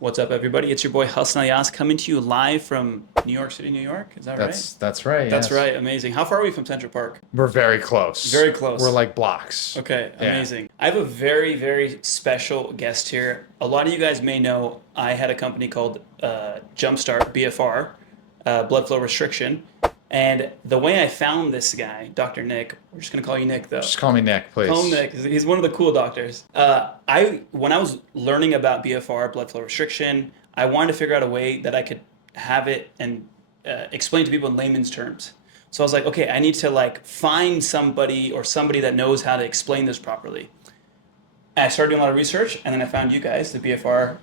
What's up, everybody? It's your boy Hassan Ilyas coming to you live from New York City, New York. Is that right? That's right. That's Yes. right. Amazing. How far are we from Central Park? We're very close. Very We're close. like blocks. Okay, Yeah. amazing. I have a very, very special guest here. A lot of you guys may know I had a company called Jumpstart, BFR, blood flow restriction. And the way I found this guy, Dr. Nick, we're just going to call you Nick though. Just call me Nick, Call him please. Nick. He's one of the cool doctors. When I was learning about BFR, blood flow restriction, I wanted to figure out a way that I could have it and explain to people in layman's terms. So I was like, okay, I need to find somebody or somebody that knows how to explain this properly. And I started doing a lot of research, and then I found you guys, the BFR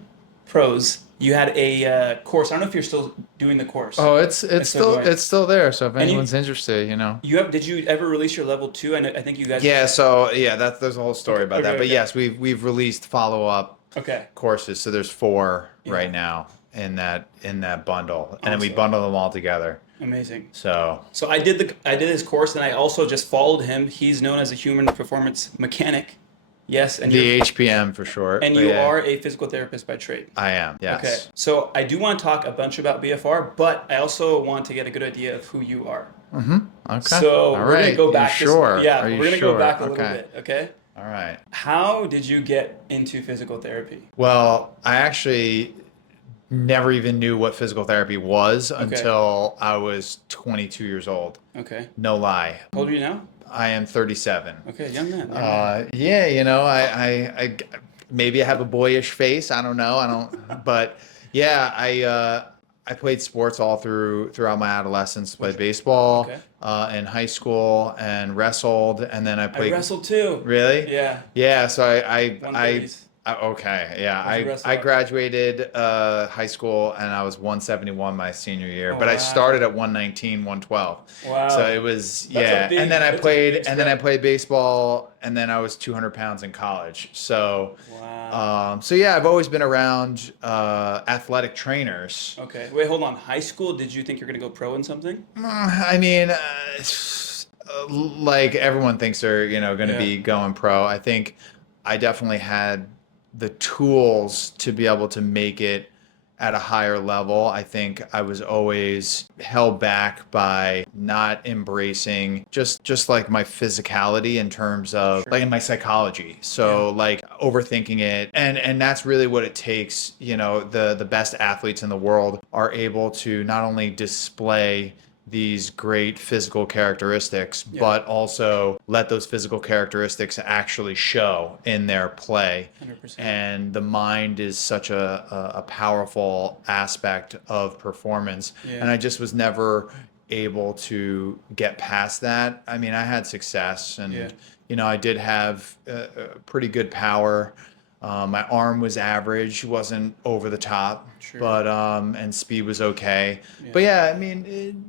pros. You had a course. I don't know if you're still doing the course. Oh, it's still still going. it's still there. So if And anyone's interested, you know. you have? Did you ever release your level 2? I think you guys. Yeah. So yeah, there's a whole story about Okay, that. But okay. yes, we've released follow-up Okay. courses. So there's four Yeah. right now in that bundle, and then we Awesome. bundle them all together. Amazing. So So I did this course, and I also just followed him. He's known as a human performance mechanic. Yes, and the you HPM for short. and but you yeah, are a physical therapist by trade. I am. Yes. Okay. So I do want to talk a bunch about BFR, but I also want to get a good idea of who you are. Okay. So All we're gonna right. go You back. sure? Yeah, Are you we're gonna sure? go back a little Okay. bit. Okay. All right. How did you get into physical therapy? Well, I actually never even knew what physical therapy was until I was 22 years old. Okay. No lie. How old are you now? I am 37. Okay, young man. Young man. Yeah, I maybe I have a boyish face. I don't know. I don't, but yeah, I played sports all throughout my adolescence. Played baseball Okay. in high school and wrestled, and then I I played. wrestled too. Really? Yeah. Yeah, so I 130s. okay, yeah, How'd you wrestle I up? graduated high school and I was 171 my senior year, Oh but I wow. started at 119, 112. Wow. So it was That's a yeah, big- and then that's a big I step. played baseball, and then I was 200 pounds in college. So Wow. so yeah, I've always been around athletic trainers. Okay. Wait, hold on. High school, did you think you're gonna go pro in something? I mean, like everyone thinks they're, going to Yeah. be going pro. I think I definitely had the tools to be able to make it at a higher level. I think I was always held back by not embracing just like my physicality in terms of Sure. like in my psychology. So like overthinking it, and that's really what it takes. The best athletes in the world are able to not only display these great physical characteristics, Yeah. but also let those physical characteristics actually show in their play. 100%. And the mind is such a powerful aspect of performance. Yeah. And I just was never able to get past that. I mean, I had success, and Yeah. I did have pretty good power. My arm was average, wasn't over the top, Sure. but and speed was okay. Yeah. But yeah, I mean,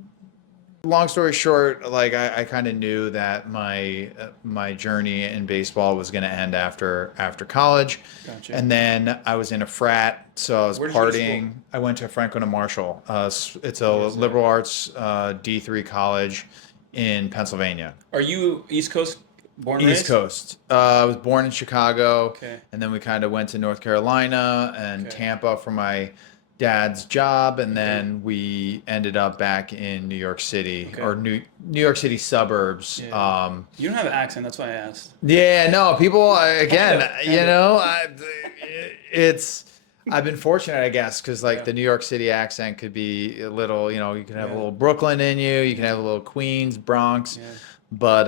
long story short, like I kind of knew that my journey in baseball was going to end after college. Gotcha. And then I was in a frat, so I was Where did you go to partying. I went to Franklin and Marshall. It's a Where is that? liberal arts D3 college in Pennsylvania. Are you East Coast born and East raised? Coast. I was born in Chicago, Okay. and then we kind of went to North Carolina and Okay. Tampa for my dad's job, and then we ended up back in New York City Okay. or New York City suburbs. Yeah. You don't have an accent, that's why I asked. Yeah, no, people again, Kind of. it's. I've been fortunate, I guess, because like Yeah. the New York City accent could be a little, you can have a Yeah. little Brooklyn in you, you can have a little Queens, Bronx, Yeah. but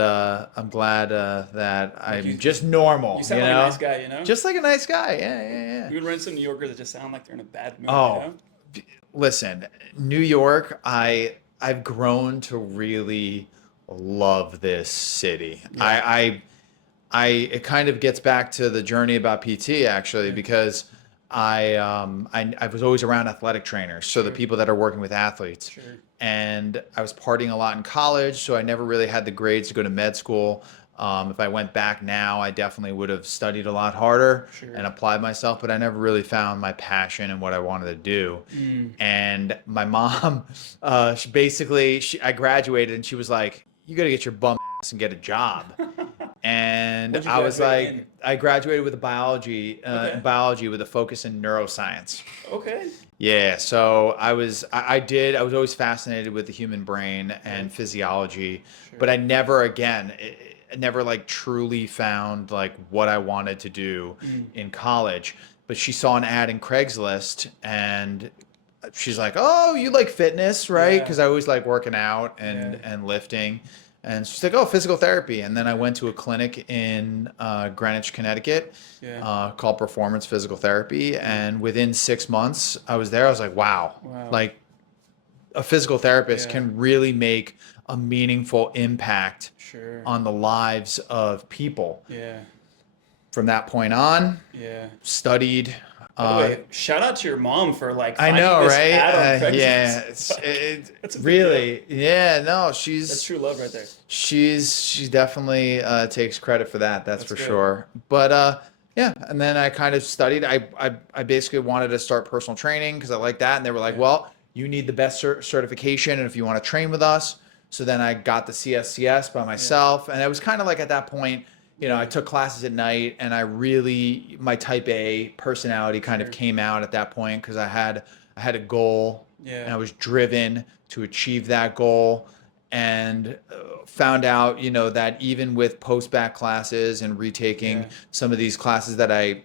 I'm glad that I'm you- just normal, You sound like a nice guy, you know? just like a nice guy. Yeah. You would run some New Yorkers that just sound like they're in a bad mood, Oh, you know? listen, New York, I've grown to really love this city. Yeah. It kind of gets back to the journey about PT actually, Yeah. because I was always around athletic trainers, so the Sure. people that are working with athletes. Sure. And I was partying a lot in college, so I never really had the grades to go to med school. If I went back now, I definitely would have studied a lot harder Sure. and applied myself, but I never really found my passion and what I wanted to do. And my mom, I graduated and she was like, you got to get your bum ass and get a job. And What'd you I was graduate like, I graduated with a biology with a focus in neuroscience. in? Okay. Yeah, so I was always fascinated with the human brain Okay. and physiology, Sure. but I never again, I never like truly found like what I wanted to do Mm. in college. But she saw an ad in Craigslist and she's like, "Oh, you like fitness, right?" Yeah. Because I always like working out Yeah. and lifting. And she's like, "Oh, physical therapy." And then I went to a clinic in Greenwich, Connecticut, Yeah. called Performance Physical Therapy. Mm. And within 6 months, I was there. I was like, "Wow, Wow. like a physical therapist Yeah. can really make a meaningful impact Sure. on the lives of people." Yeah. From that point on, Yeah. studied. By the way, shout out to your mom for like I finding know, this right? ad on Yeah, Craigslist. it's That's a big deal. really, yeah, no, That's true love right there. she definitely takes credit for that. That's That's for good. sure. But yeah, and then I kind of studied. I basically wanted to start personal training because I like that, and they were like, Yeah. well, you need the best certification, and if you want to train with us. So then I got the CSCS by myself, and it was kind of like at that point, I Yeah. took classes at night, and my type A personality kind of Sure. came out at that point because I had a goal, and Yeah. I was driven to achieve that goal, and found out, that even with post-bac classes and retaking Yeah. some of these classes that I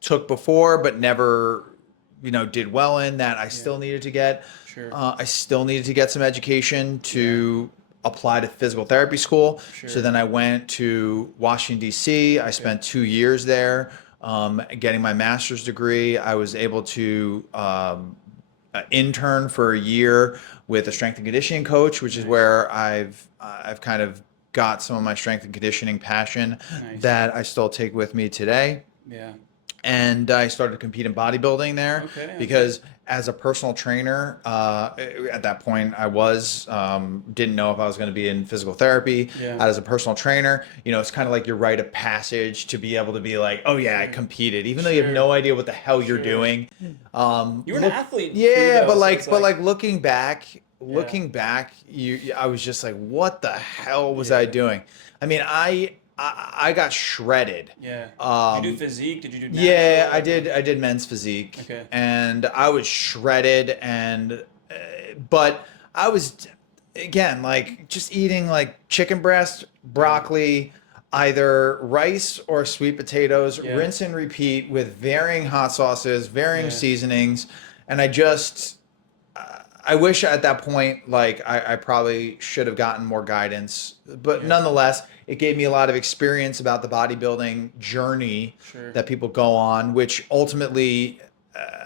took before but never, did well in, that Yeah. Sure. I still needed to get some education to apply to physical therapy school. So Sure. then I went to Washington, D.C. I Okay. spent 2 years there, getting my master's degree. I was able to intern for a year with a strength and conditioning coach, which is Nice. where I've kind of got some of my strength and conditioning passion Nice. that I still take with me today. Yeah. And I started to compete in bodybuilding there Okay. Okay. because as a personal trainer, at that point I didn't know if I was going to be in physical therapy. Yeah. As a personal trainer, it's kind of like your rite of passage to be able to be like, oh yeah, I Sure. competed, even though you have Sure. no idea what the hell you're Sure. doing. You were an athlete too, Yeah, though, but so like, it's but like, like looking back, yeah. I was just like, what the hell was I Yeah. doing? I mean, I got shredded. Yeah. Did you do Um, physique? Did you do yeah, natural? I Like, did. I did men's physique, okay. and I was shredded, but I was again like just eating like chicken breast, Yeah. broccoli, either rice or sweet potatoes, Yeah. rinse and repeat with varying hot sauces, varying Yeah. seasonings, and I wish at that point, like I probably should have gotten more guidance, but Yeah. nonetheless, it gave me a lot of experience about the bodybuilding journey Sure. that people go on, which ultimately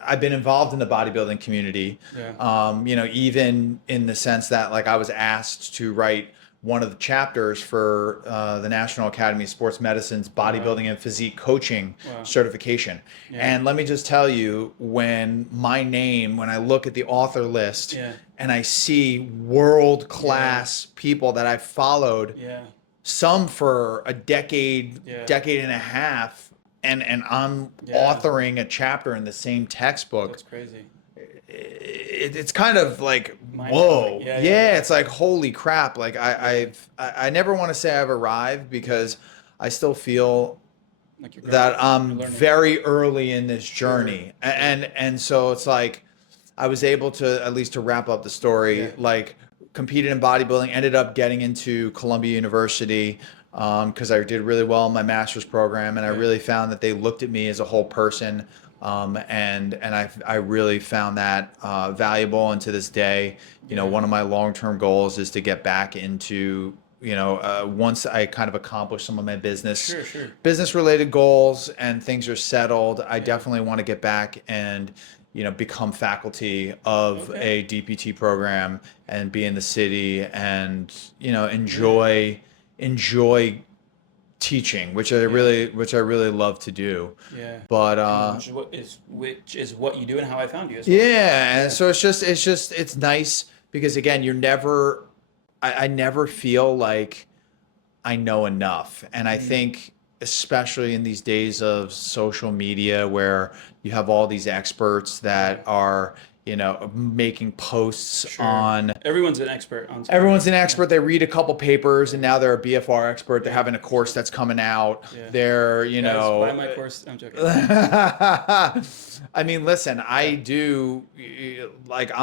I've been involved in the bodybuilding community. Yeah. Even in the sense that like I was asked to write one of the chapters for the National Academy of Sports Medicine's bodybuilding and physique coaching Wow. certification. Yeah. And let me just tell you, when I look at the author list Yeah. and I see world class people that I've followed, Yeah. some for a decade, Yeah. decade and a half, and I'm Yeah. authoring a chapter in the same textbook. That's crazy. It's kind of like, Mind-blowing. whoa, Yeah. it's like, holy crap. Like I never want to say I've arrived because I still feel Like you're that growing, I'm you're learning. very early in this journey. Sure. And so it's like I was able to, at least to wrap up the story, Yeah. like competed in bodybuilding, ended up getting into Columbia University because I did really well in my master's program, and I Yeah. really found that they looked at me as a whole person. And I really found that valuable. And to this day, Yeah. one of my long-term goals is to get back into, once I kind of accomplish some of my Sure. Sure. business related goals and things are settled, I definitely want to get back and, become faculty of Okay. a DPT program and be in the city and, enjoy teaching, which I really love to do. Yeah. But And which is what you do and how I found you as well. yeah, and so it's nice because again, I never feel like I know enough. And I think especially in these days of social media where you have all these experts that are, making posts Sure. on. Everyone's an expert on something. Everyone's an expert. They read a couple papers and now they're a BFR expert. They're Yeah. having a course that's coming out. Yeah. They're, Guys, buy my course. I'm joking. I mean, listen, I'm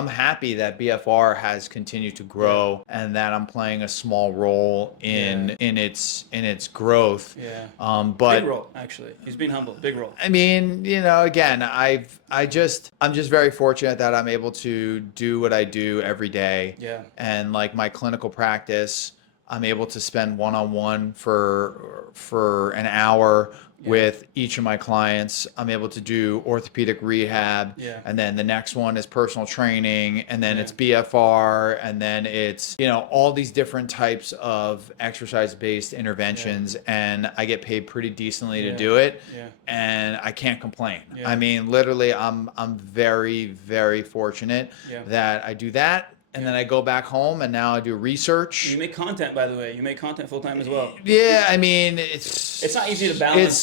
happy that BFR has continued to grow and that I'm playing a small role in its growth. Yeah. But big role, actually. He's being humble. Big role. I mean, again, I'm just very fortunate that I'm able to do what I do every day. Yeah. And like my clinical practice, I'm able to spend one-on-one for an hour with each of my clients. I'm able to do orthopedic rehab, and then the next one is personal training, and then it's BFR, and then it's all these different types of exercise-based interventions, and I get paid pretty decently to do it, and I can't complain. I mean, literally, I'm very, very fortunate that I do that. And then I go back home and now I do research. You make content, by the way. You make content full time as well. Yeah, I mean, it's not easy to balance. It's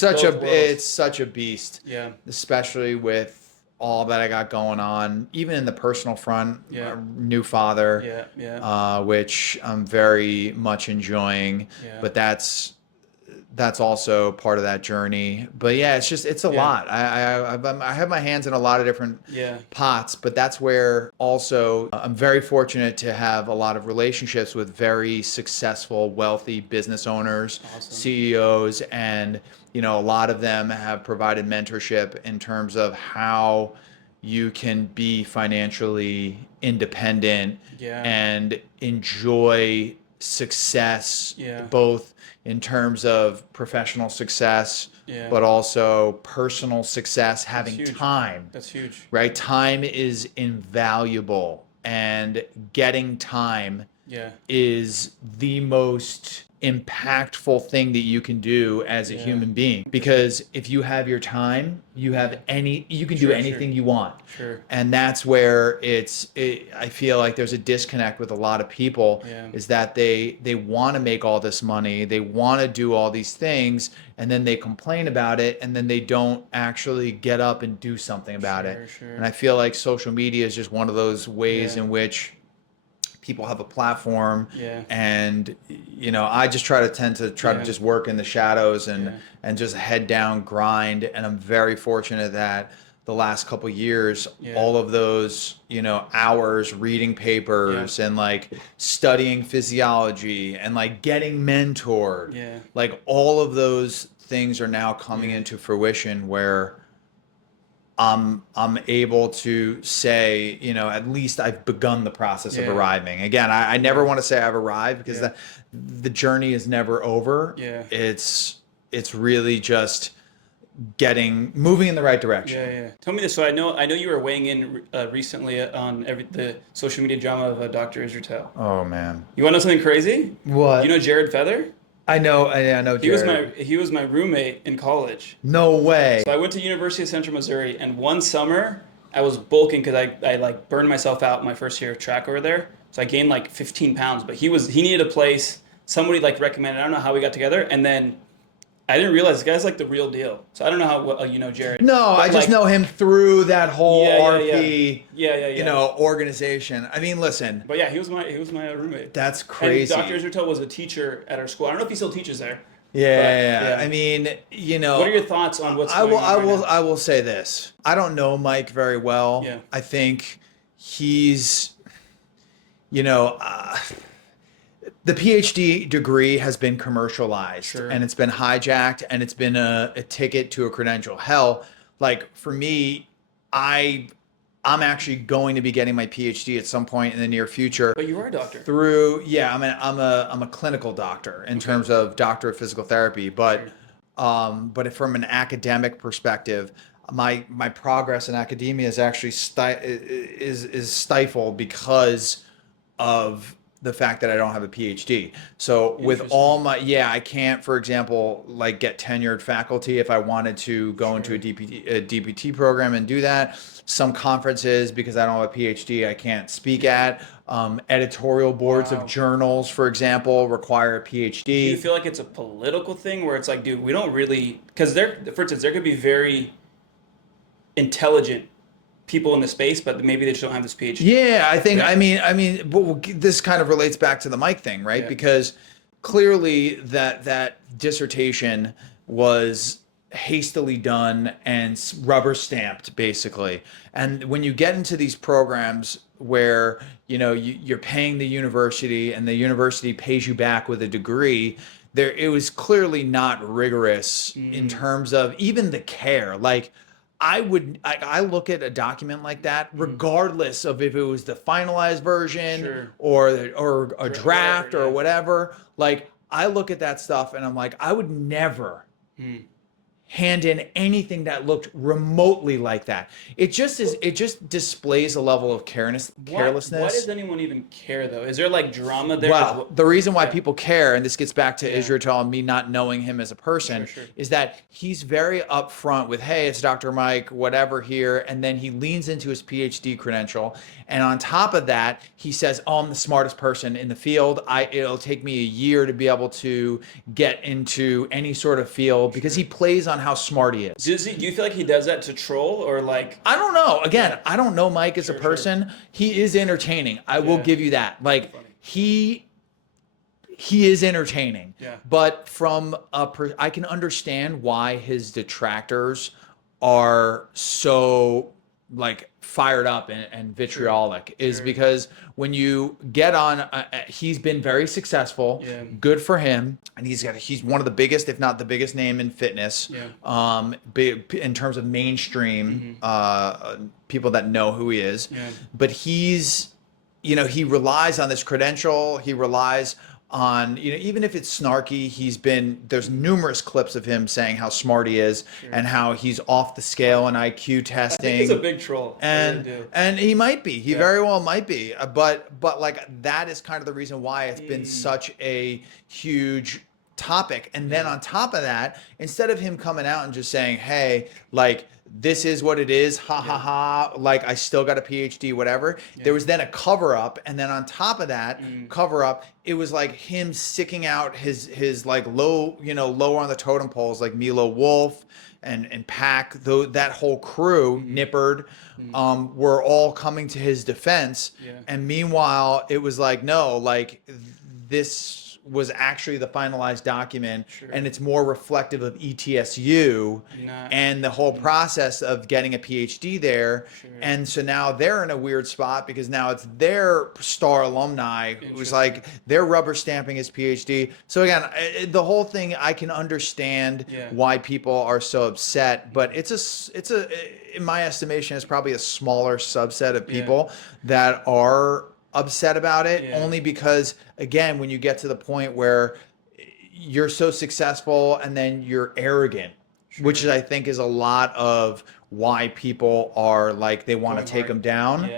such a beast. Yeah. Especially with all that I got going on, even in the personal front. New father. Which I'm very much enjoying. But that's also part of that journey. But it's a lot. I have my hands in a lot of different pots, but that's where also I'm very fortunate to have a lot of relationships with very successful, wealthy business owners, CEOs, and a lot of them have provided mentorship in terms of how you can be financially independent and enjoy success, both in terms of professional success, but also personal success, having time. That's huge. Right? Time is invaluable, and getting time is the most impactful thing that you can do as a human being, because if you have your time, you can do anything you want. And that's where I feel like there's a disconnect with a lot of people, is that they want to make all this money, they want to do all these things, and then they complain about it, and then they don't actually get up and do something about it. And I feel like social media is just one of those ways in which people have a platform, and I just tend to just work in the shadows and just head down, grind. And I'm very fortunate that the last couple of years, all of those hours reading papers and like studying physiology and like getting mentored, like all of those things are now coming into fruition, where I'm able to say, at least I've begun the process of arriving. Again, I never want to say I've arrived, because the journey is never over. It's really just moving in the right direction. Tell me this. So I know you were weighing in recently on the social media drama of Dr. Israel. Oh man. You want to know something crazy? What? You know Jared Feather? I know Jared. He was my roommate in college. No way. So I went to University of Central Missouri, and one summer I was bulking because I like burned myself out my first year of track over there. So I gained like 15 pounds. But he needed a place. Somebody like recommended. I don't know how we got together, and then I didn't realize this guy's like the real deal. So I don't know how well you know Jared. No, I just know him through that whole RP, yeah. organization. I mean, listen. But he was my roommate. That's crazy. And Dr. Israel was a teacher at our school. I don't know if he still teaches there. Yeah. I mean, What are your thoughts on what's going on right now? I will say this. I don't know Mike very well. Yeah. I think he's, the PhD degree has been commercialized, and it's been hijacked, and it's been a ticket to a credential. Hell, like for me, I'm actually going to be getting my PhD at some point in the near future. But you are a doctor. I'm a clinical doctor in terms of doctor of physical therapy, but from an academic perspective, my progress in academia is actually is stifled because of the fact that I don't have a PhD. So with all I can't, for example, like get tenured faculty if I wanted to go into a DPT program and do that. Some conferences, because I don't have a PhD, I can't speak at. Editorial boards of journals, for example, require a PhD. Do you feel like it's a political thing where it's like, dude, we don't really, because for instance, there could be very intelligent people in the space, but maybe they just don't have this PhD. Yeah, I think, Right? this kind of relates back to the mic thing, right? Yeah. Because clearly that dissertation was hastily done and rubber stamped, basically. And when you get into these programs where, you're paying the university and the university pays you back with a degree, it was clearly not rigorous in terms of even the care. Like, I look at a document like that, regardless of if it was the finalized version Sure. or a draft Whatever, or yeah. whatever. Like, I look at that stuff and I'm like, I would never hand in anything that looked remotely like that. It just displays a level of carelessness. Why does anyone even care though? Is there like drama there? Well, the reason why Yeah. people care, and this gets back to Yeah. Israel and me not knowing him as a person, Sure. is that he's very upfront with, hey, it's Dr. Mike, whatever here. And then he leans into his PhD credential. And on top of that, he says, oh, I'm the smartest person in the field. It'll take me a year to be able to get into any sort of field, because he plays on how smart he is. Do you feel like he does that to troll or like? I don't know. Again, I don't know Mike as a person. He is entertaining. I will give you that. Like, Funny. he is entertaining. Yeah. But I can understand why his detractors are so like fired up and vitriolic, is because when you get on, he's been very successful. Yeah. Good for him, and he's one of the biggest, if not the biggest name in fitness. Yeah. In terms of mainstream people that know who he is. Yeah. But he relies on this credential. He relies on, even if it's snarky, there's numerous clips of him saying how smart he is and how he's off the scale in IQ testing. I think he's a big troll. I really do. And he might be. He very well might be. But like, that is kind of the reason why it's been such a huge topic. And then on top of that, instead of him coming out and just saying, hey, like, this is what it is, ha ha ha, like, I still got a PhD, whatever. There was then a cover up, and then on top of that cover up, it was like him sticking out his like lower on the totem poles, like Milo Wolf and Pack, though that whole crew, Nippard, were all coming to his defense. And meanwhile, it was like, no, like, this was actually the finalized document, and it's more reflective of ETSU and the whole process of getting a PhD there. And so now they're in a weird spot, because now it's their star alumni who's like, they're rubber stamping his PhD. So again, the whole thing, I can understand why people are so upset, but it's in my estimation, it's probably a smaller subset of people that are upset about it, only because, again, when you get to the point where you're so successful and then you're arrogant, which I think is a lot of why people are like, they want to take him down.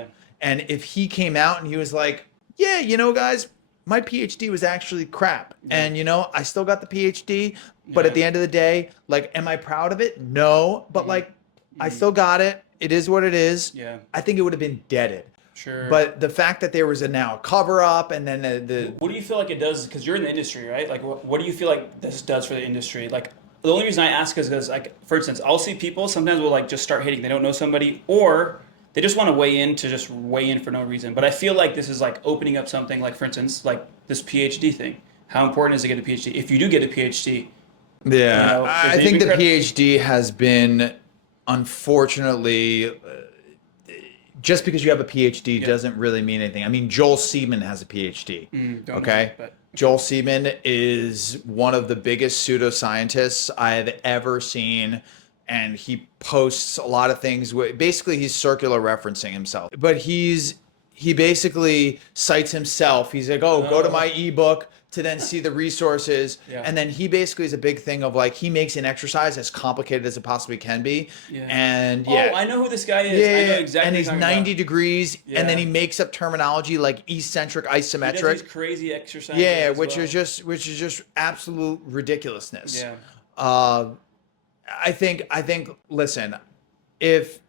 And if he came out and he was like, yeah, guys, my PhD was actually crap, and I still got the PhD, but at the end of the day, like, am I proud of it? No, but like, I still got it. It is what it is. I think it would have been deaded. But the fact that there was now a cover up, and then the What do you feel like it does? Because you're in the industry, right? Like, what do you feel like this does for the industry? Like, the only reason I ask is because, like, for instance, I'll see people sometimes will like just start hitting. They don't know somebody, or they just want to weigh in for no reason. But I feel like this is like opening up something. Like, for instance, like this PhD thing. How important is it to get a PhD? If you do get a PhD, I think the PhD has been, unfortunately, just because you have a PhD doesn't really mean anything. I mean, Joel Seaman has a PhD. Okay? Joel Seaman is one of the biggest pseudoscientists I've ever seen. And he posts a lot of things. Basically, he's circular referencing himself. But he basically cites himself. He's like, oh, go to my ebook to then see the resources. And then he basically is a big thing of like, he makes an exercise as complicated as it possibly can be. And I know who this guy is. I know exactly. And he's 90 degrees, and then he Yeah. makes up terminology like eccentric, He does isometric. these crazy exercises. as Which well. is just absolute ridiculousness. Yeah. I think listen, if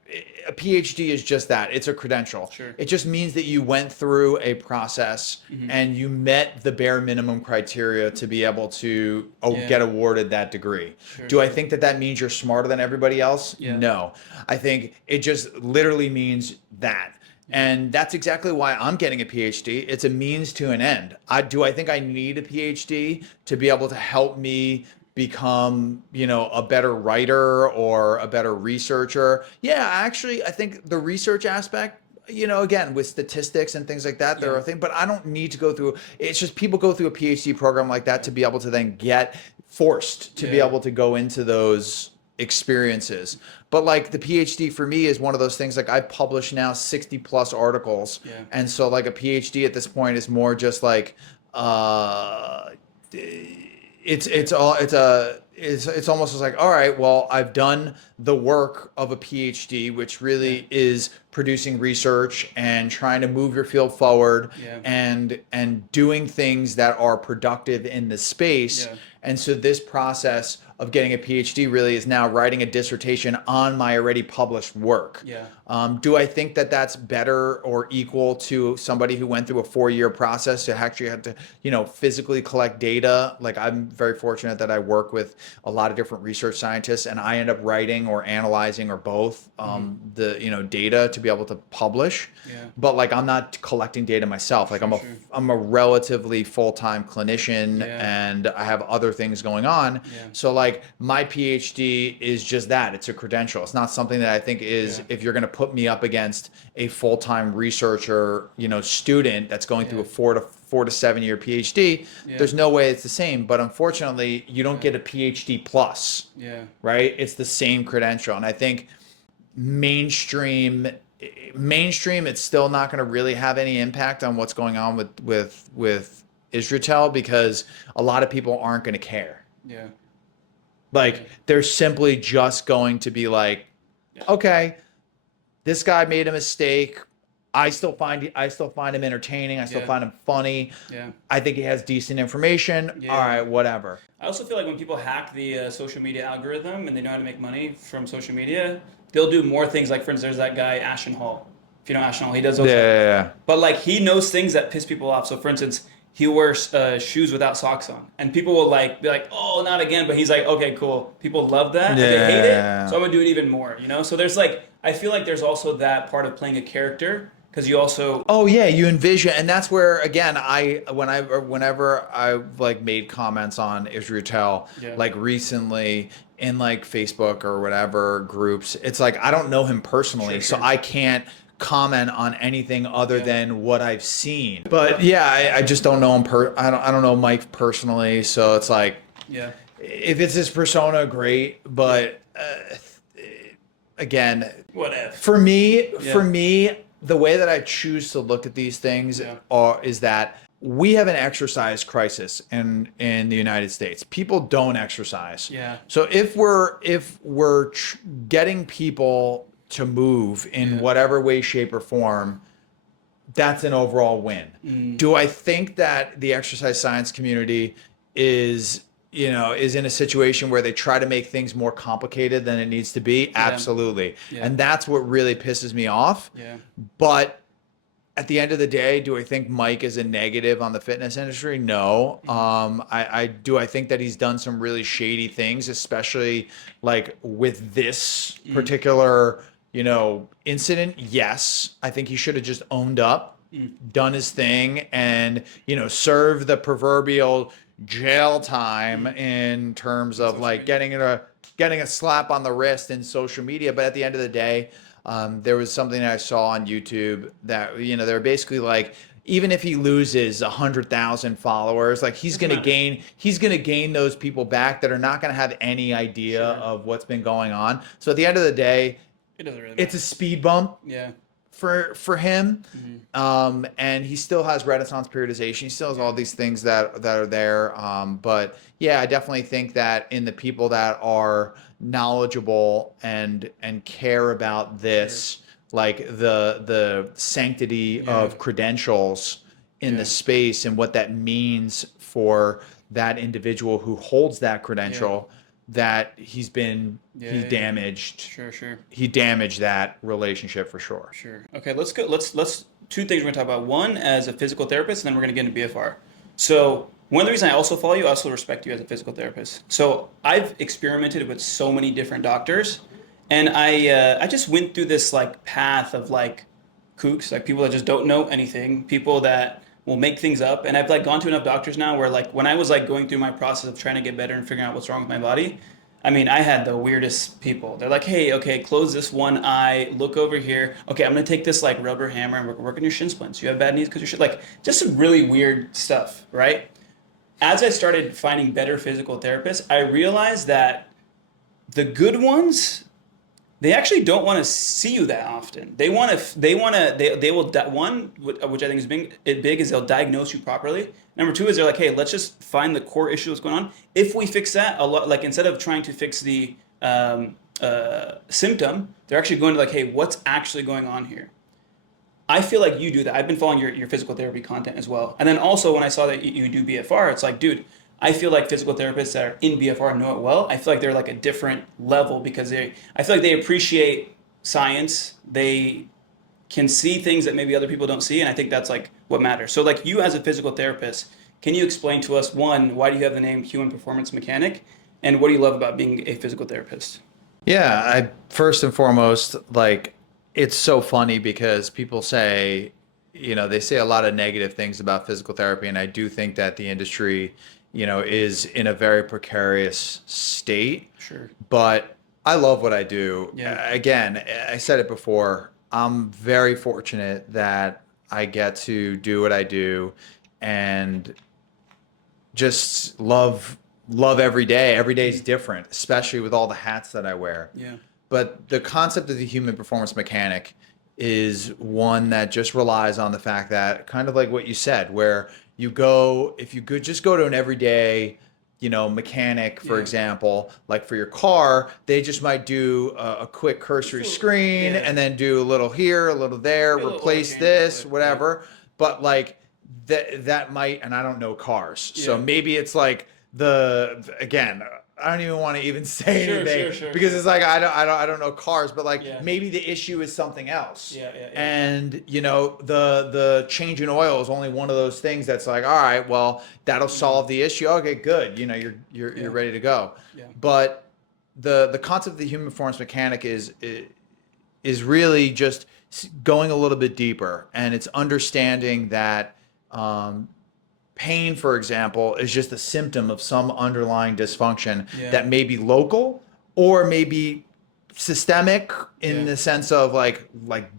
a PhD is just that. It's a credential. Sure. It just means that you went through a process and you met the bare minimum criteria to be able to get awarded that degree. Sure, Do I sure. think that that means you're smarter than everybody else? Yeah. No. I think it just literally means that. And that's exactly why I'm getting a PhD. It's a means to an end. I think I need a PhD to be able to help me become, a better writer or a better researcher. Yeah, actually, I think the research aspect, again, with statistics and things like that, there are things, but I don't need to go through, it's just people go through a PhD program like that to be able to then get forced to be able to go into those experiences. But like the PhD for me is one of those things, like I've published now 60 plus articles. And so like a PhD at this point is more just like, it's almost just like, all right, well, I've done the work of a PhD, which really is producing research and trying to move your field forward and doing things that are productive in the space. And so this process of getting a PhD really is now writing a dissertation on my already published work. Do I think that that's better or equal to somebody who went through a 4-year process to actually have to, physically collect data? Like I'm very fortunate that I work with a lot of different research scientists, and I end up writing or analyzing or both the data to be able to publish. But like I'm not collecting data myself. Like I'm a relatively full-time clinician and I have other things going on. So like my PhD is just that. It's a credential. It's not something that I think is, if you're going to put me up against a full-time researcher, student that's going through a 4 to 7 year PhD, there's no way it's the same. But unfortunately, you don't get a PhD plus, right? It's the same credential. And I think mainstream, it's still not going to really have any impact on what's going on with Israel, because a lot of people aren't going to care. Like they're simply just going to be like, okay, this guy made a mistake. I still find him entertaining. I still find him funny. I think he has decent information. All right, whatever. I also feel like when people hack the social media algorithm and they know how to make money from social media, they'll do more things. Like, for instance, there's that guy, Ashton Hall. If you know Ashton Hall, he does those. But like he knows things that piss people off. So for instance, he wears shoes without socks on, and people will be like, "Oh, not again!" But he's like, "Okay, cool." People love that. They hate it, so I'm gonna do it even more. So there's I feel like there's also that part of playing a character, because you also you envision, and that's where again whenever I've like made comments on Israel like recently in like Facebook or whatever groups, it's like I don't know him personally, so I can't comment on anything other than what I've seen. But I just don't know him I don't know Mike personally, so it's like if it's his persona, great, but again, whatever. For me, the way that I choose to look at these things is that we have an exercise crisis in the United States. People don't exercise. So if we're getting people to move in whatever way, shape, or form, that's an overall win. Do I think that the exercise science community is in a situation where they try to make things more complicated than it needs to be? Absolutely. And that's what really pisses me off. But at the end of the day, do I think Mike is a negative on the fitness industry? No. I think that he's done some really shady things, especially like with this particular, incident. Yes. I think he should have just owned up, done his thing, and, served the proverbial jail time in terms of like getting a slap on the wrist in social media. But at the end of the day, there was something that I saw on YouTube that they're basically like, even if he loses 100,000 followers, like he's gonna gain those people back that are not gonna have any idea of what's been going on. So at the end of the day, it doesn't really it's a speed bump. For him, and he still has Renaissance periodization. He still has all these things that are there. But I definitely think that in the people that are knowledgeable and care about this, like the sanctity of credentials in the space and what that means for that individual who holds that credential, that he's Yeah. damaged. Sure. He damaged that relationship for sure. Sure. Okay, let's go. Let's two things we're gonna talk about. One as a physical therapist, and then we're gonna get into BFR. So one of the reasons I also follow you, I also respect you as a physical therapist. So I've experimented with so many different doctors, and I just went through this like path of like kooks, like people that just don't know anything, people that will make things up, and I've like gone to enough doctors now where like when I was like going through my process of trying to get better and figuring out what's wrong with my body, I mean, I had the weirdest people. They're like, hey, okay, close this one eye, look over here. Okay, I'm gonna take this like rubber hammer and work on your shin splints. You have bad knees because you're like just some really weird stuff, right? As I started finding better physical therapists, I realized that the good ones, they actually don't want to see you that often. They will, one, which I think is big is they'll diagnose you properly. Number two is they're like, hey, let's just find the core issue that's going on. If we fix that, a lot, like instead of trying to fix the symptom, they're actually going to like, hey, what's actually going on here? I feel like you do that. I've been following your physical therapy content as well. And then also when I saw that you do BFR, it's like, dude, I feel like physical therapists that are in BFR know it well. I feel like they're like a different level because I feel like they appreciate science. They can see things that maybe other people don't see. And I think that's like what matters. So like you as a physical therapist, can you explain to us, one, why do you have the name Human Performance Mechanic? And what do you love about being a physical therapist? Yeah, I first and foremost, like it's so funny because people say, they say a lot of negative things about physical therapy, and I do think that the industry, is in a very precarious state. Sure. But I love what I do. Yeah. Again, I said it before, I'm very fortunate that I get to do what I do and just love every day. Every day is different, especially with all the hats that I wear. Yeah. But the concept of the human performance mechanic is one that just relies on the fact that, kind of like what you said, where if you could just go to an everyday, mechanic, for Yeah. example, like for your car, they just might do a quick cursory screen Yeah. and then do a little here, a little there, A little oil replace change, this, yeah. whatever. But like that might, and I don't know cars, so Yeah. maybe it's like again, I don't even want to even say Sure, anything sure. because it's like I don't know cars, but like Yeah. maybe the issue is something else. Yeah. And the change in oil is only one of those things that's like, all right, well, that'll solve the issue. Okay, good. You're ready to go. Yeah. But the concept of the human performance mechanic is really just going a little bit deeper, and it's understanding that pain, for example, is just a symptom of some underlying dysfunction Yeah. that may be local or maybe systemic in Yeah. the sense of like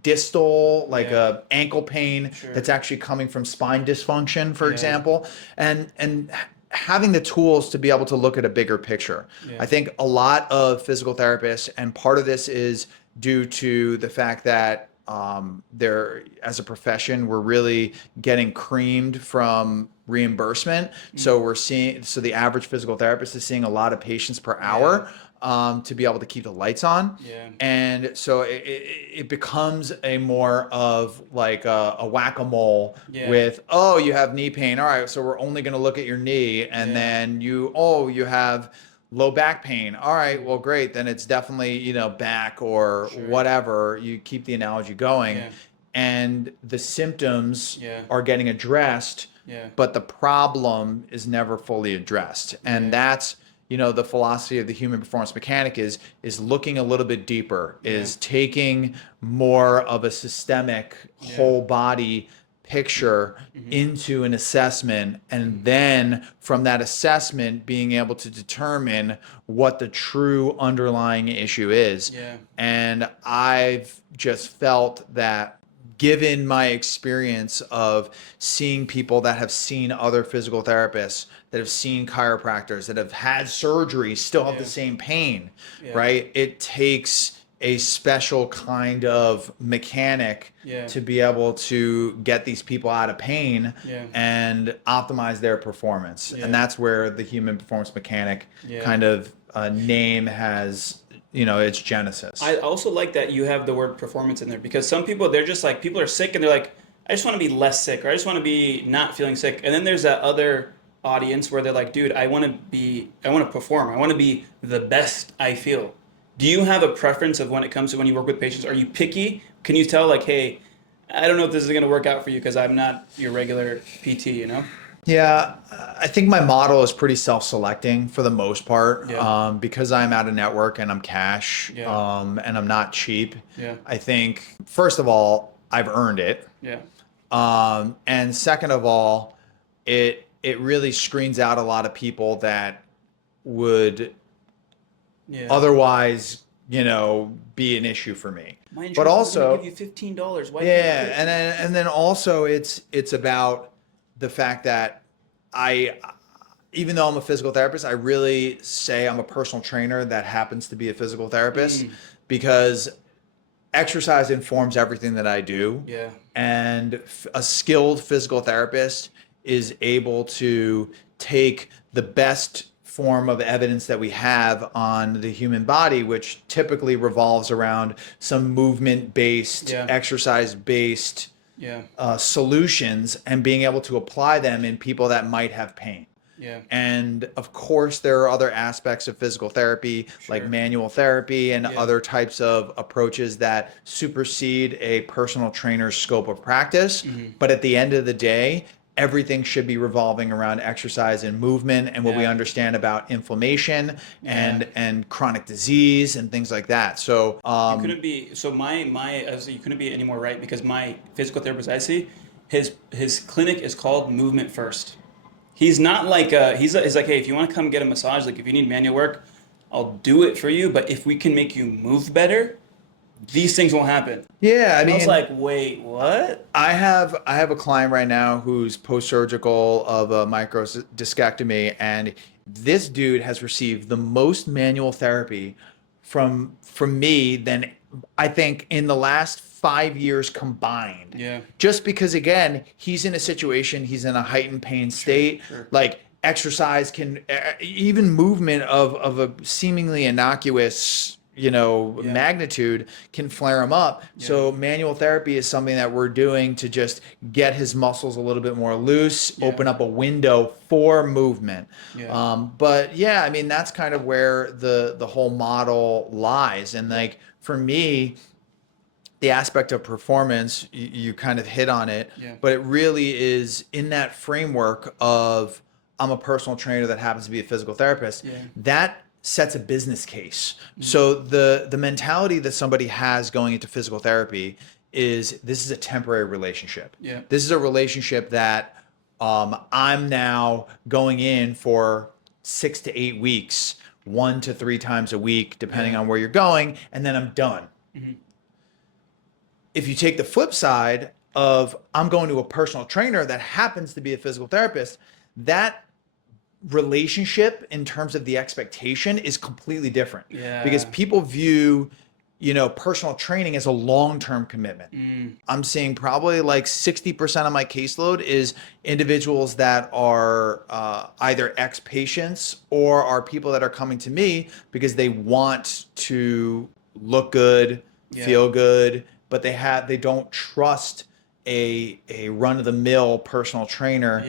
distal, like Yeah. a ankle pain Sure. that's actually coming from spine dysfunction, for Yeah. example, and having the tools to be able to look at a bigger picture. Yeah. I think a lot of physical therapists, and part of this is due to the fact that as a profession, we're really getting creamed from reimbursement. So the average physical therapist is seeing a lot of patients per hour to be able to keep the lights on. Yeah. And so it becomes a more of like a whack-a-mole Yeah. with, oh, you have knee pain. All right, so we're only going to look at your knee. And Yeah. then you have low back pain. All right, well, great. Then it's definitely, back or Sure. whatever. You keep the analogy going. Yeah. And the symptoms Yeah. are getting addressed, Yeah. but the problem is never fully addressed. And Yeah. that's, the philosophy of the human performance mechanic is looking a little bit deeper, is taking more of a systemic whole body picture into an assessment, and then from that assessment being able to determine what the true underlying issue is. Yeah. And I've just felt that, given my experience of seeing people that have seen other physical therapists, that have seen chiropractors, that have had surgery, still have the same pain, right? It takes a special kind of mechanic to be able to get these people out of pain and optimize their performance. And that's where the human performance mechanic kind of name has, its genesis. I also like that you have the word performance in there, because some people, they're just like, people are sick and they're like, I just want to be less sick, or I just want to be not feeling sick. And then there's that other audience where they're like, dude, I want to perform. I want to be the best I feel. Do you have a preference of when it comes to when you work with patients? Are you picky? Can you tell like, hey, I don't know if this is going to work out for you because I'm not your regular PT, you know? Yeah, I think my model is pretty self-selecting for the most part, Yeah. because I'm out of network and I'm cash, Yeah. and I'm not cheap. Yeah. I think, first of all, I've earned it. Yeah. And second of all, it really screens out a lot of people that would Yeah. otherwise, be an issue for me. My But insurance is going to also, give you $15. Why can't I yeah, get and then also it's about the fact that I, even though I'm a physical therapist, I really say I'm a personal trainer that happens to be a physical therapist because exercise informs everything that I do. Yeah. And a skilled physical therapist is able to take the best form of evidence that we have on the human body, which typically revolves around some movement-based, Yeah. exercise-based Yeah. solutions, and being able to apply them in people that might have pain. Yeah. And of course, there are other aspects of physical therapy, like Sure. manual therapy and Yeah. other types of approaches that supersede a personal trainer's scope of practice. But at the end of the day, everything should be revolving around exercise and movement and what we Yeah. understand about inflammation Yeah. and chronic disease and things like that. So, You couldn't be so my I was, you couldn't be any more right because my physical therapist I see, his clinic is called Movement First. He's not like he's like, hey, if you want to come get a massage, like if you need manual work, I'll do it for you. But if we can make you move better, these things won't happen. yeah, I And I was mean, like, wait, what? I have a client right now who's post-surgical of a microdiscectomy, and this dude has received the most manual therapy from me than I think in the last 5 years combined. Yeah. Just because again, he's in a situation, he's in a heightened pain state, Sure. like exercise can even movement of a seemingly innocuous Yeah. magnitude can flare him up. So manual therapy is something that we're doing to just get his muscles a little bit more loose, Yeah. open up a window for movement. Yeah. But yeah, I mean that's kind of where the whole model lies. And like for me, the aspect of performance, you kind of hit on it, Yeah. but it really is in that framework of I'm a personal trainer that happens to be a physical therapist. Yeah. That sets a business case. So the mentality that somebody has going into physical therapy is this is a temporary relationship. Yeah. This is a relationship that I'm now going in for 6 to 8 weeks, 1 to 3 times a week, depending on where you're going, and then I'm done. If you take the flip side of I'm going to a personal trainer that happens to be a physical therapist, that relationship in terms of the expectation is completely different. Yeah. Because people view, personal training as a long-term commitment. I'm seeing probably like 60% of my caseload is individuals that are either ex-patients or are people that are coming to me because they want to look good, feel good, but they don't trust a run-of-the-mill personal trainer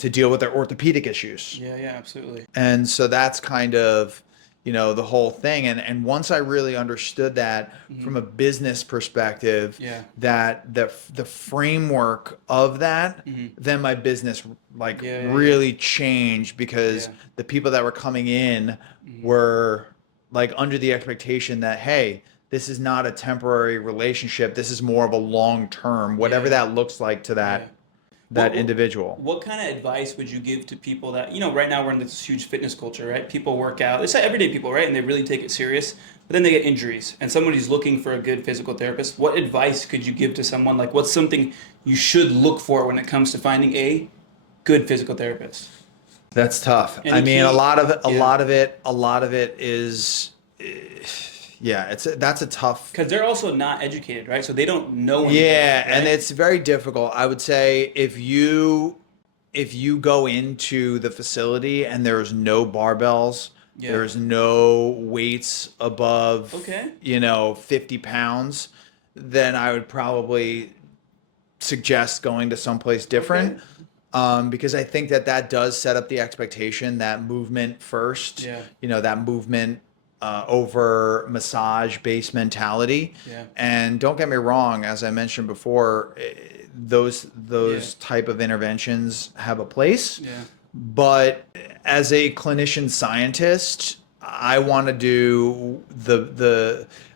to deal with their orthopedic issues. Yeah. Yeah. Absolutely. And so that's kind of, the whole thing. And once I really understood that from a business perspective, that the framework of that, then my business really changed because the people that were coming in were like under the expectation that, hey, this is not a temporary relationship. This is more of a long term, whatever that looks like to that individual. What kind of advice would you give to people that, right now we're in this huge fitness culture, right? People work out. It's like everyday people, right? And they really take it serious, but then they get injuries. And somebody's looking for a good physical therapist. What advice could you give to someone? Like, what's something you should look for when it comes to finding a good physical therapist? That's tough. Any I mean, key- a lot of it is, that's a tough. Because they're also not educated, right? So they don't know anything. Yeah, right? and it's very difficult. I would say if you go into the facility and there's no barbells, there's no weights above, 50 pounds, then I would probably suggest going to someplace different. because I think that does set up the expectation that movement first, Yeah. that movement over massage based mentality. Yeah. And don't get me wrong, as I mentioned before, those Yeah. type of interventions have a place. Yeah. But as a clinician scientist, I want to do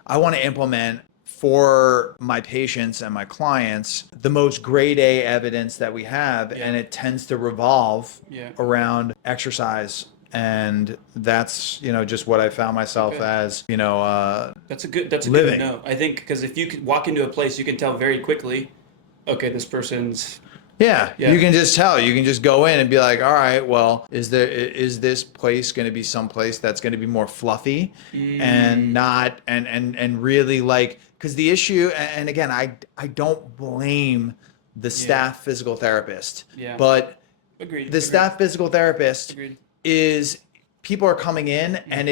I want to implement for my patients and my clients the most grade A evidence that we have, Yeah. and it tends to revolve Yeah. around exercise. And that's, just what I found myself Okay. as, That's a good living. note. I think because if you could walk into a place, you can tell very quickly, okay, this person's Yeah, Yeah. you can just tell. You can just go in and be like, all right, well, is this place going to be someplace that's going to be more fluffy and not and really like, because the issue, and again, I don't blame the staff physical therapist, Yeah. but Agreed. the staff physical therapist Agreed. is, people are coming in and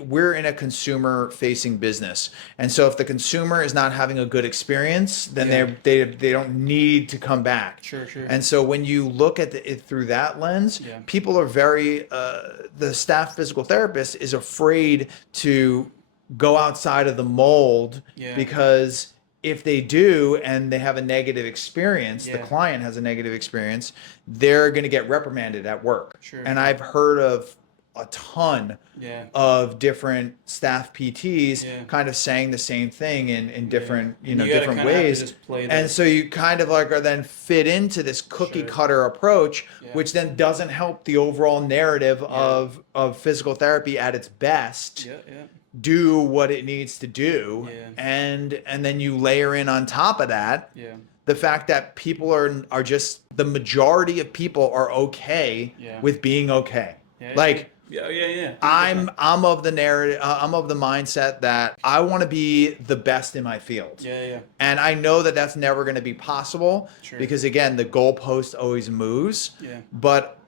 we're in a consumer facing business. And so if the consumer is not having a good experience, then they don't need to come back. Sure. And so when you look at it through that lens, Yeah. people are very, the staff physical therapist is afraid to go outside of the mold, Yeah. because if they do and they have a negative experience, the Yeah. client has a negative experience, they're going to get reprimanded at work. Sure. And I've heard of a ton Yeah. of different staff PTs Yeah. kind of saying the same thing in different, And you gotta different kinda have to ways. just play And so you kind of like are then fit into this cookie Sure. cutter approach, Yeah. which then doesn't help the overall narrative of physical therapy at its best Yeah. do what it needs to do. Yeah. And then you layer in on top of that Yeah. the fact that people are just, the majority of people are okay Yeah. with being okay. Yeah. Like, Yeah. I'm of the narrative, I'm of the mindset that I want to be the best in my field. Yeah. And I know that that's never going to be possible, Sure. because again, the goalpost always moves. Yeah. But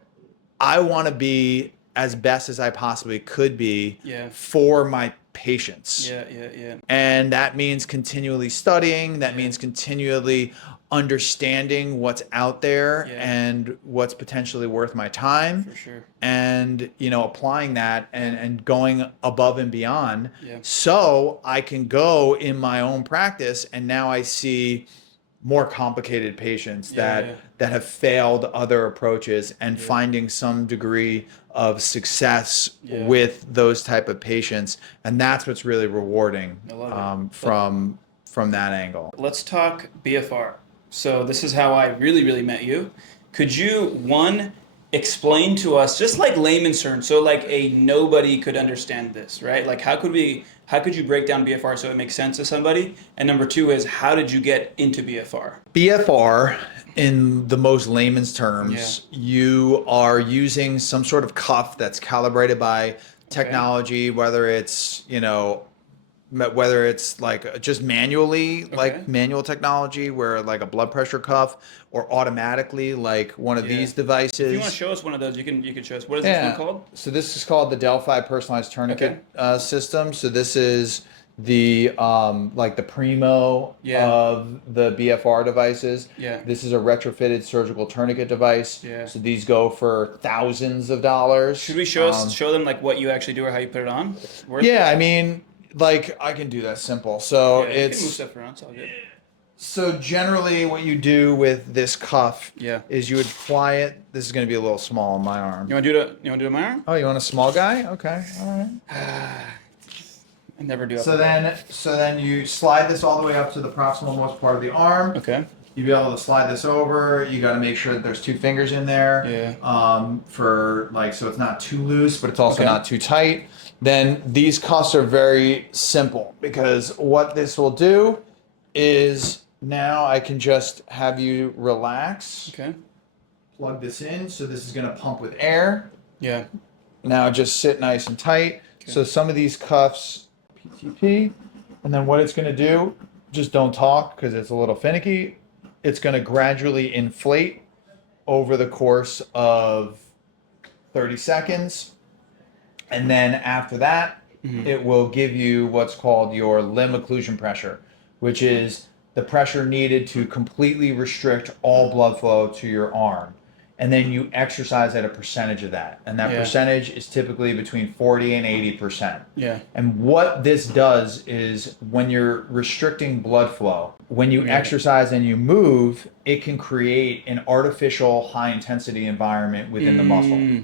I want to be as best as I possibly could be Yeah. for my patients. Yeah. And that means continually studying, that means continually understanding what's out there and what's potentially worth my time. For sure. And, applying that and going above and beyond, Yeah. so I can go in my own practice. And now I see more complicated patients that have failed other approaches, and finding some degree of success with those type of patients. And that's what's really rewarding I love it. from that angle. Let's talk BFR. So this is how I really met you. Could you, one, explain to us, just like layman's terms, so like a nobody could understand this, right? Like how could you break down BFR so it makes sense to somebody? And number two is, how did you get into BFR? BFR, in the most layman's terms, you are using some sort of cuff that's calibrated by technology, whether it's like just manually, like manual technology, where like a blood pressure cuff, or automatically like one of these devices. If you want to show us one of those, you can show us. What is this one called? So this is called the Delphi Personalized Tourniquet system. So this is the like the primo of the BFR devices. Yeah. This is a retrofitted surgical tourniquet device. Yeah. So these go for thousands of dollars. Should we show them like what you actually do or how you put it on? I mean, like I can do that simple. So you can move it's stuff around. It's all good. so generally what you do with this cuff is you would ply it. This is going to be a little small on my arm. You want to do it? You want to do it on my arm? Oh, you want a small guy? Okay, all right. I never do. So then you slide this all the way up to the proximal most part of the arm. Okay. You'll be able to slide this over. You got to make sure that there's 2 fingers in there. For like, so it's not too loose, but it's also not too tight. Then these cuffs are very simple, because what this will do is now I can just have you relax. Okay. Plug this in. So this is going to pump with air. Yeah. Now just sit nice and tight. Okay. So some of these cuffs, PTP, and then what it's going to do, just don't talk because it's a little finicky. It's going to gradually inflate over the course of 30 seconds. And then after that, it will give you what's called your limb occlusion pressure, which is the pressure needed to completely restrict all blood flow to your arm. and then you exercise at a percentage of that. And that Yeah. percentage is typically between 40 and 80%. Yeah. And what this does is when you're restricting blood flow, when you exercise and you move, it can create an artificial high intensity environment within the muscle.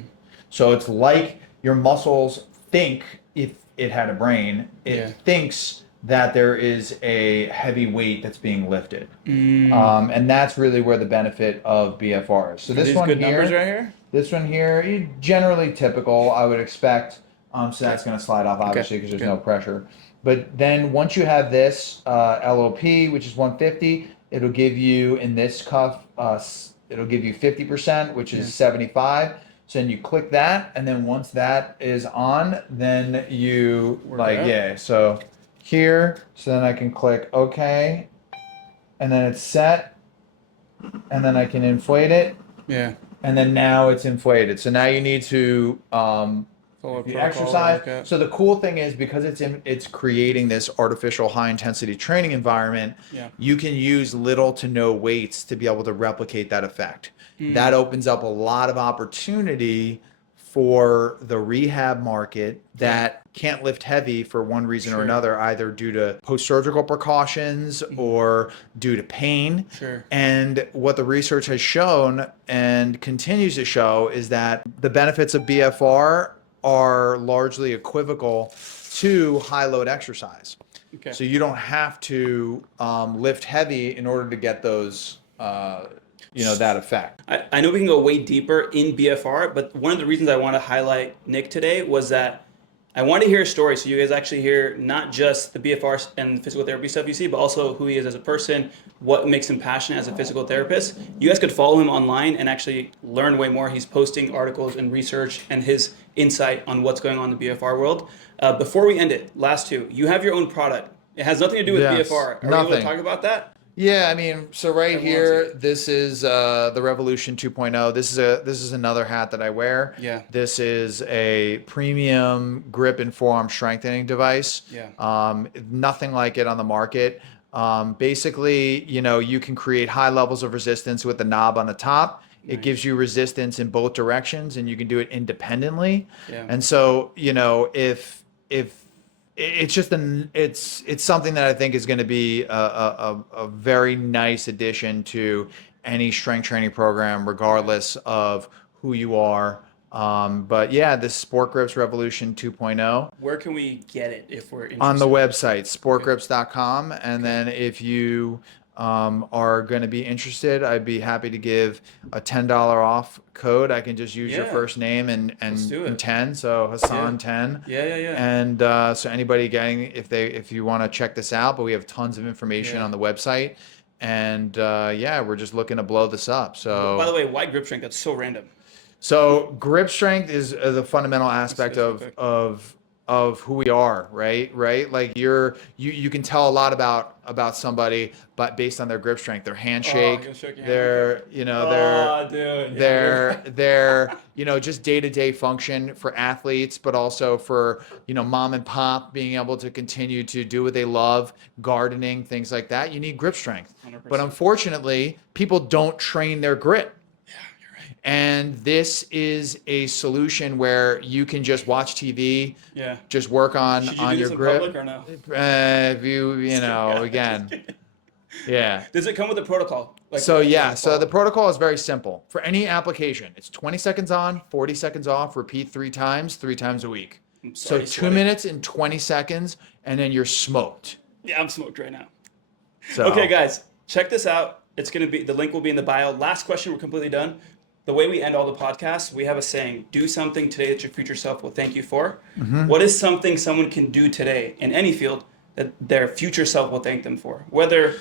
So it's like your muscles think, if it had a brain, it thinks that there is a heavy weight that's being lifted. And that's really where the benefit of BFR is. So this one good here, numbers right here? this one here, generally typical, I would expect. So that's going to slide off, obviously, because there's no pressure. But then once you have this LOP, which is 150, it'll give you, in this cuff, it'll give you 50%, which is 75. So then you click that, and then once that is on, then you so here, so then I can click OK, and then it's set, and then I can inflate it. Yeah. And then now it's inflated. So now you need to exercise. So the cool thing is, because it's creating this artificial high intensity training environment, you can use little to no weights to be able to replicate that effect. That opens up a lot of opportunity for the rehab market that can't lift heavy for one reason or another, either due to post-surgical precautions or due to pain. And what the research has shown and continues to show is that the benefits of BFR are largely equivocal to high load exercise. So you don't have to lift heavy in order to get those that effect. I know we can go way deeper in BFR, but one of the reasons I want to highlight Nick today was that I want to hear a story, so you guys actually hear not just the BFR and the physical therapy stuff you see, but also who he is as a person, what makes him passionate as a physical therapist. You guys could follow him online and actually learn way more. He's posting articles and research and his insight on what's going on in the BFR world. Before we end it, last two, you have your own product. It has nothing to do with BFR. Are we able to talk about that? Yeah, I mean, so right here, this is the Revolution 2.0. This is another hat that I wear. Yeah. This is a premium grip and forearm strengthening device. Yeah. Nothing like it on the market. Basically, you can create high levels of resistance with the knob on the top. It gives you resistance in both directions, and you can do it independently. Yeah. And so, if it's just it's something that I think is going to be a very nice addition to any strength training program, regardless of who you are. But yeah, this Sport Grips Revolution 2.0. Where can we get it if we're interested? On the website, sportgrips.com. And then if you are going to be interested, I'd be happy to give a $10 off code. I can just use your first name and 10, so Hassan 10. Yeah. And so anybody getting, if you want to check this out, but we have tons of information on the website. And we're just looking to blow this up. So by the way, why grip strength? That's so random. So grip strength is the fundamental aspect of who we are, right? Like you can tell a lot about somebody, but based on their grip strength, their handshake, their just day-to-day function for athletes, but also for mom and pop being able to continue to do what they love, gardening, things like that. You need grip strength. 100%. But unfortunately, people don't train their grip. And this is a solution where you can just watch TV, just work on your grip. Public or no? If again, Does it come with a protocol? So the protocol is very simple. For any application, it's 20 seconds on, 40 seconds off, repeat 3 times a week. So 2 minutes and 20 seconds, and then you're smoked. Yeah, I'm smoked right now. So. Okay, guys, check this out. It's going to be, the link will be in the bio. Last question, we're completely done. The way we end all the podcasts, we have a saying, do something today that your future self will thank you for. Mm-hmm. What is something someone can do today in any field that their future self will thank them for? Whether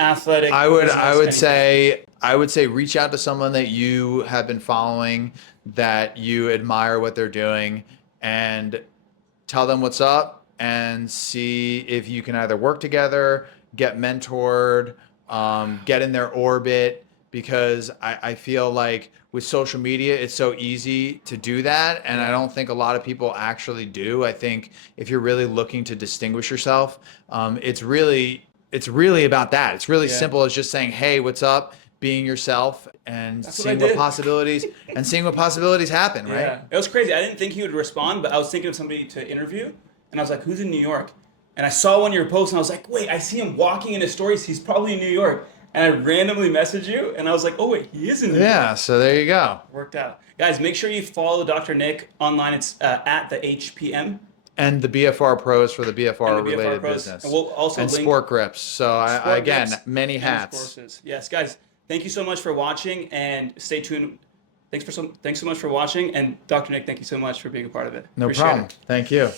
athletic, I would say reach out to someone that you have been following, that you admire what they're doing, and tell them what's up and see if you can either work together, get mentored, get in their orbit. Because I feel like with social media, it's so easy to do that. And I don't think a lot of people actually do. I think if you're really looking to distinguish yourself, it's really about that. It's really simple as just saying, hey, what's up? being yourself and That's what I seeing what did. possibilities happen, right? Yeah, it was crazy. I didn't think he would respond, but I was thinking of somebody to interview, and I was like, "Who's in New York?" And I saw one of your posts, and I was like, "Wait, I see him walking in his stories. He's probably in New York." And I randomly messaged you, and I was like, "Oh wait, he is in New York." Yeah, so there you go. Worked out, guys. Make sure you follow Dr. Nick online. It's at the HPM And the BFR pros for the BFR and the BFR related pros, business. and we'll also and link sport grips. So I sport again, grips many and hats. courses. Yes, guys. Thank you so much for watching, and stay tuned. Thanks so much for watching, and Dr. Nick, thank you so much for being a part of it. No Appreciate problem. it. Thank you.